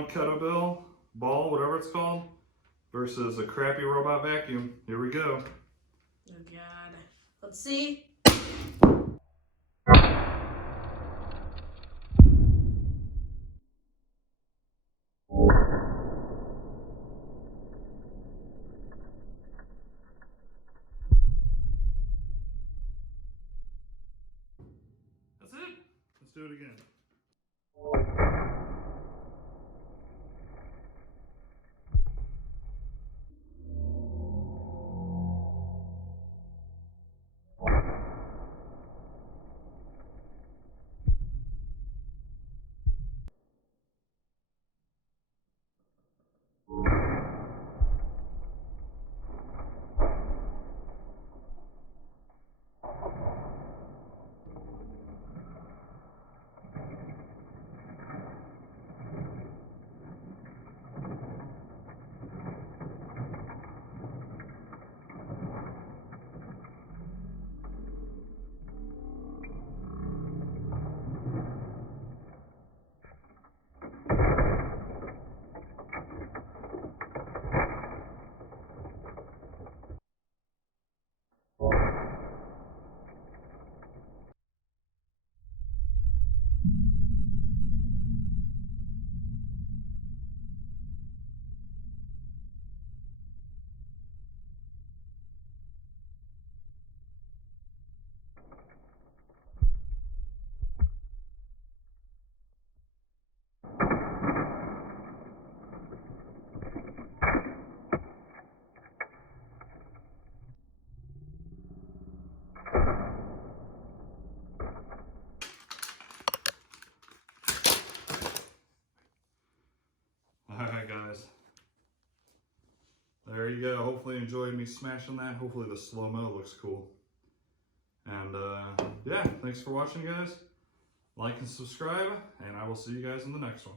one kettlebell ball, whatever it's called, versus a crappy robot vacuum. Here we go. Oh God. Let's see. That's it. Let's do it again. Alright guys, there you go. Hopefully you enjoyed me smashing that. Hopefully the slow-mo looks cool. And yeah, thanks for watching guys. Like and subscribe, and I will see you guys in the next one.